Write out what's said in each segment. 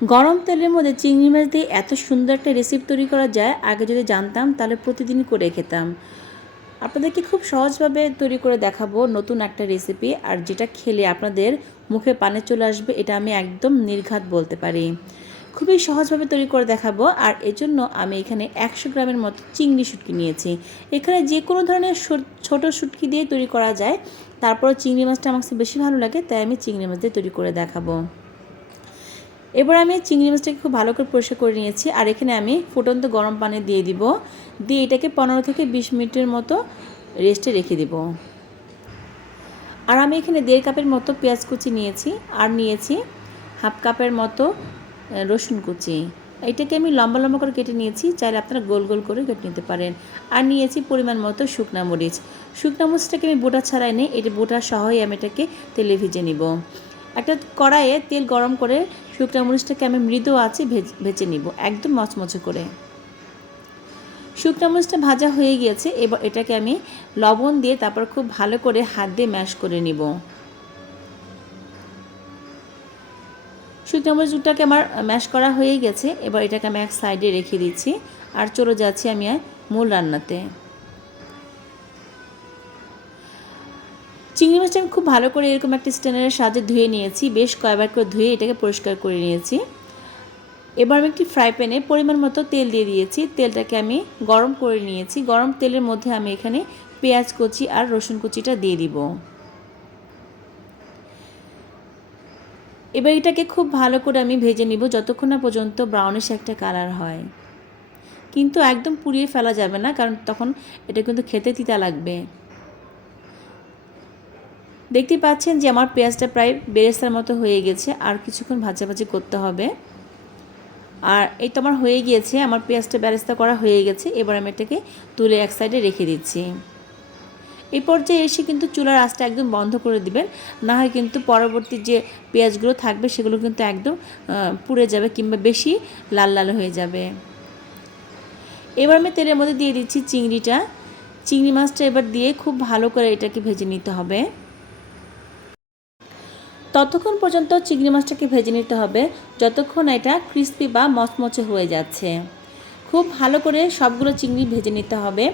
গরম তেলের মধ্যে চিংড়ি মাছ দিয়ে এত সুন্দর একটা রেসিপি তৈরি করা যায়, আগে যদি জানতাম তাহলে প্রতিদিনই করে খেতাম। আপনাদেরকে খুব সহজভাবে তৈরি করে দেখাবো নতুন একটা রেসিপি, আর যেটা খেলে আপনাদের মুখে পানি চলে আসবে, এটা আমি একদম নির্ঘাত বলতে পারি। খুবই সহজভাবে তৈরি করে দেখাবো। আর এজন্য আমি এখানে 100 গ্রামের মতো চিংড়ি শুটকি নিয়েছি। এখানে যে কোনো ধরনের ছোট শুটকি দিয়ে তৈরি করা যায়, তারপর চিংড়ি মাছটা আমার কাছে বেশি ভালো লাগে, তাই আমি চিংড়ি মাছ দিয়ে তৈরি করে দেখাবো। এবার আমি চিংড়ি মাছটাকে খুব ভালো করে পরিষ্কার করে নিয়েছি, আর এখানে আমি ফুটন্ত গরম পানি দিয়ে দিব, দিয়ে এটাকে 15 থেকে 20 মিনিটের মতো রেস্টে রেখে দিব। আর আমি এখানে 1.5 কাপের মতো পেঁয়াজ কুচি নিয়েছি, আর নিয়েছি 1/2 কাপের মতো রসুন কুচি। এটাকে আমি লম্বা লম্বা করে কেটে নিয়েছি, চাইলে আপনারা গোল গোল করে কেটে নিতে পারেন। আর নিয়েছি পরিমাণ মতো শুকনা মরিচ। শুকনা মরিচটাকে আমি বোটা ছাড়াই নিই, এটা বোটা সহই আমি এটাকে তেলে ভেজে নিব। একটা কড়াইয়ে তেল গরম করে শুকনা মরিচটাকে আমি মৃদু আঁচে ভেজে নিব, একদম মচমচে করে। শুকনা মরিচটা ভাজা হয়ে গিয়েছে, এবার এটাকে আমি লবণ দিয়ে তারপর খুব ভালো করে হাত দিয়ে ম্যাশ করে নিব। শুকনো মরিচটাকে আমার ম্যাশ করা হয়ে গেছে, এবার এটাকে আমি এক সাইডে রেখে দিচ্ছি, আর চলে যাচ্ছি আমি মূল রান্নাতে। চিংড়ি মাছটা আমি খুব ভালো করে এরকম একটা স্ট্যান্ডারের সাহায্যে ধুয়ে নিয়েছি, বেশ কয়েকবার করে ধুয়ে এটাকে পরিষ্কার করে নিয়েছি। এবার আমি একটি ফ্রাই প্যানে পরিমাণ মতো তেল দিয়ে দিয়েছি, তেলটাকে আমি গরম করে নিয়েছি। গরম তেলের মধ্যে আমি এখানে পেঁয়াজ কুচি আর রসুন কুচিটা দিয়ে দিব। এবার এটাকে খুব ভালো করে আমি ভেজে নিব যতক্ষণ না পর্যন্ত ব্রাউনিশ একটা কালার হয়, কিন্তু একদম পুড়িয়ে ফেলা যাবে না, কারণ তখন এটা কিন্তু খেতে তিতা লাগবে। দেখতে পাচ্ছেন যে আমার পেঁয়াজটা প্রায় বেরেস্তার মতো হয়ে গেছে, আর কিছুক্ষণ ভাজাভাজি করতে হবে। আর এই তো আমার হয়ে গিয়েছে, আমার পেঁয়াজটা বেরেস্তা করা হয়ে গেছে। এবার আমি এটাকে তুলে এক সাইডে রেখে দিচ্ছি। এই পর্যায়ে এসে কিন্তু চুলার আঁচটা একদম বন্ধ করে দিবেন, না হয় কিন্তু পরবর্তী যে পেঁয়াজগুলো থাকবে সেগুলো কিন্তু একদম পুড়ে যাবে কিংবা বেশি লাল লাল হয়ে যাবে। এবার আমি তেলের মধ্যে দিয়ে দিচ্ছি চিংড়ি মাছটা এবার দিয়ে খুব ভালো করে এটাকে ভেজে নিতে হবে। ততক্ষণ পর্যন্ত চিংড়ি মাছটাকে ভেজে নিতে হবে যতক্ষণ এটা ক্রিস্পি বা মচমচে হয়ে যাচ্ছে। খুব ভালো করে সবগুলো চিংড়ি ভেজে নিতে হবে,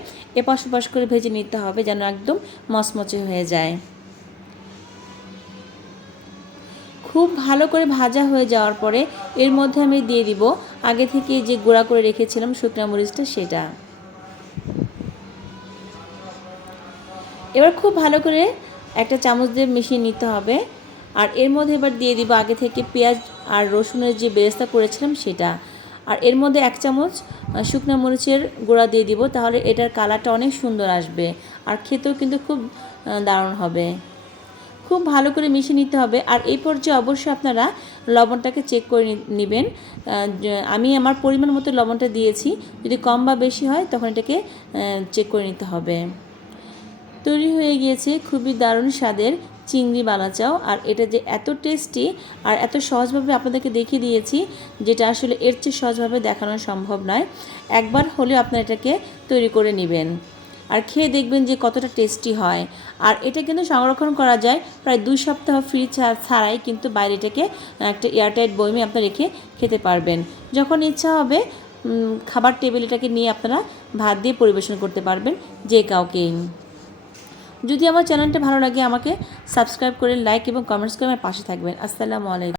এপাশ ওপাশ করে ভেজে নিতে হবে যেন একদম মচমচে হয়ে যায়। খুব ভালো করে ভাজা হয়ে যাওয়ার পরে এর মধ্যে আমি দিয়ে দিব আগে থেকে যে গুঁড়া করে রেখেছিলাম শুকনা মরিচটা, সেটা। এবার খুব ভালো করে একটা চামচ দিয়ে মিশিয়ে নিতে হবে। আর এর মধ্যে এবার দিয়ে দিব আগে থেকে পেঁয়াজ আর রসুনের যে বেরেস্তা করেছিলাম সেটা। আর এর মধ্যে 1 চামচ শুকনো মরিচের গুঁড়া দিয়ে দিব, তাহলে এটার কালারটা অনেক সুন্দর আসবে, আর খেতেও কিন্তু খুব দারুণ হবে। খুব ভালো করে মিশিয়ে নিতে হবে। আর এই পর্যায়ে অবশ্যই আপনারা লবণটাকে চেক করে নেবেন। আমি আমার পরিমাণ মতো লবণটা দিয়েছি, যদি কম বা বেশি হয় তখন এটাকে চেক করে নিতে হবে। তৈরি হয়ে গিয়েছে খুবই দারুণ স্বাদের চিংড়ি বালাচাও। আর এটা যে এত টেস্টি আর এত সহজভাবে আপনাদেরকে দেখিয়ে দিয়েছি, যেটা আসলে এর চেয়ে সহজভাবে দেখানো সম্ভব নয়। একবার হলেও আপনারা এটাকে তৈরি করে নেবেন, আর খেয়ে দেখবেন যে কতটা টেস্টি হয়। আর এটা কিন্তু সংরক্ষণ করা যায় প্রায় 2 সপ্তাহ ফ্রিজ ছাড়াই, কিন্তু বাইরে এটাকে একটা এয়ারটাইট বয়মে আপনারা রেখে খেতে পারবেন। যখন ইচ্ছা হবে খাবার টেবিল এটাকে নিয়ে আপনারা ভাত দিয়ে পরিবেশন করতে পারবেন যে কাউকেই। যদি আমার চ্যানেলটা ভালো লাগে আমাকে সাবস্ক্রাইব করে লাইক এবং কমেন্টস করে আমার পাশে থাকবেন। আসসালামু আলাইকুম।